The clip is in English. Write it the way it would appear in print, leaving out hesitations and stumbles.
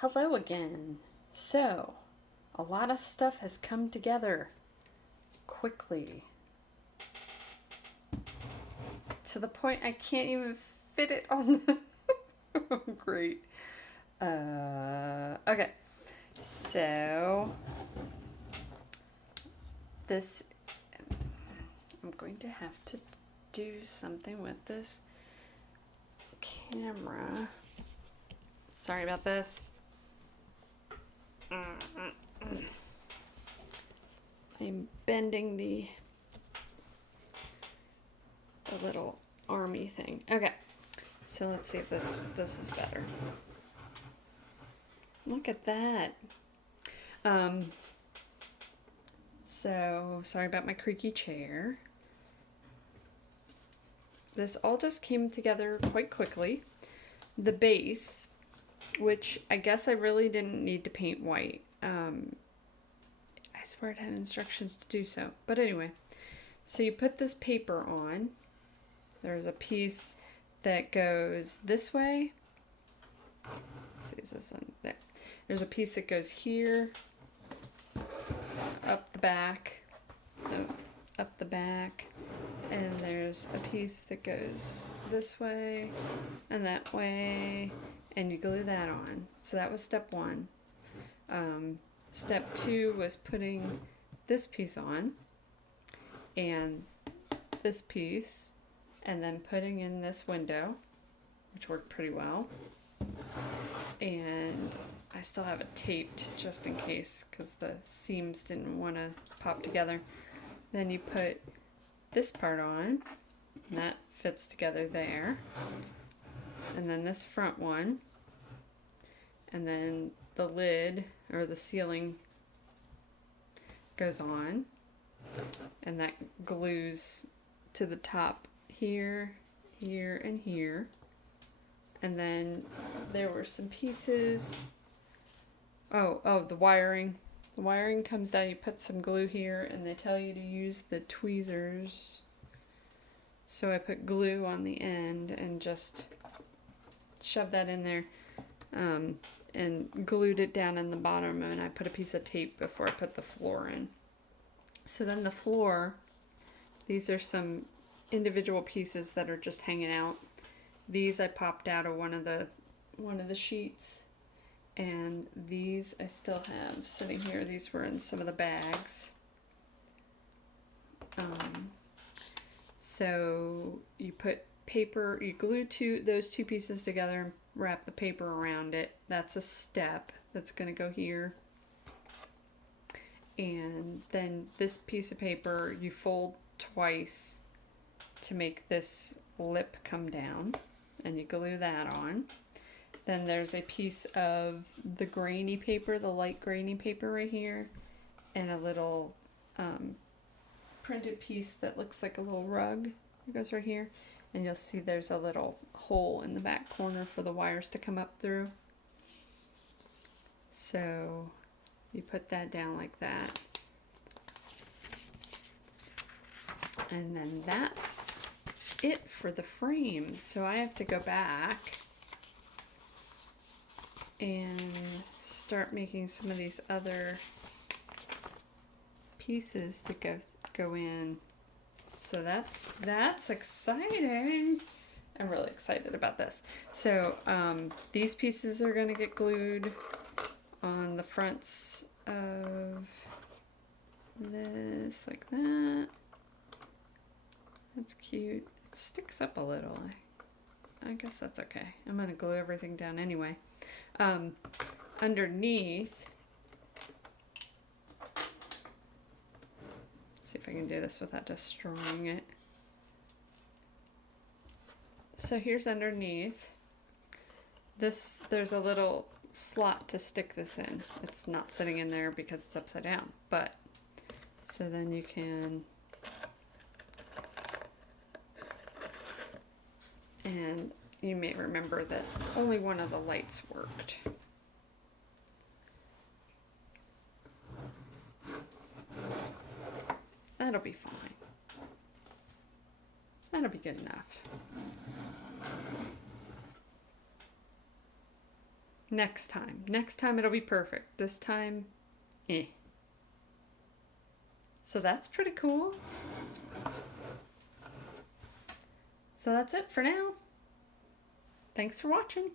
Hello again. So, a lot of stuff has come together quickly to the point I can't even fit it on the. Oh, great. Okay. So, this. I'm going to have to do something with this camera. Sorry about this. I'm bending the little army thing. Okay, so let's see if this is better. Look at that. So sorry about my creaky chair. This all just came together quite quickly. The base, which I guess I really didn't need to paint white. I swear it had instructions to do so. But anyway, so you put this paper on. There's a piece that goes this way. Let's see, is this one? There. There's a piece that goes here, up the back, up the back, and there's a piece that goes this way and that way, and you glue that on. So that was step one. Step two was putting this piece on, and this piece, and then putting in this window, which worked pretty well. And I still have it taped just in case because the seams didn't want to pop together. Then you put this part on, and that fits together there. And then this front one, and then the lid or the ceiling goes on, and that glues to the top here, here, and here. And then there were some pieces. Oh, the wiring. The wiring comes down, you put some glue here, and they tell you to use the tweezers. So I put glue on the end and just shoved that in there, and glued it down in the bottom, and I put a piece of tape before I put the floor in. So then the floor, these are some individual pieces that are just hanging out. These I popped out of one of the sheets, and these I still have sitting here. These were in some of the bags. So you put paper, you glue those two pieces together and wrap the paper around it. That's a step that's going to go here. And then this piece of paper you fold twice to make this lip come down, and you glue that on. Then there's a piece of the grainy paper, the light grainy paper right here, and a little printed piece that looks like a little rug. It goes right here, and you'll see there's a little hole in the back corner for the wires to come up through. So you put that down like that, and then that's it for the frame. So I have to go back and start making some of these other pieces to go in. So that's exciting. I'm really excited about this. So these pieces are going to get glued on the fronts of this, like that. That's cute. It sticks up a little. I guess that's okay. I'm going to glue everything down anyway. Underneath, let's see if I can do this without destroying it. So here's underneath. There's a little slot to stick this in. It's not sitting in there because it's upside down, but so then you can, and you may remember that only one of the lights worked. That'll be fine. That'll be good enough. Next time. Next time it'll be perfect. This time, eh. So that's pretty cool. So that's it for now. Thanks for watching.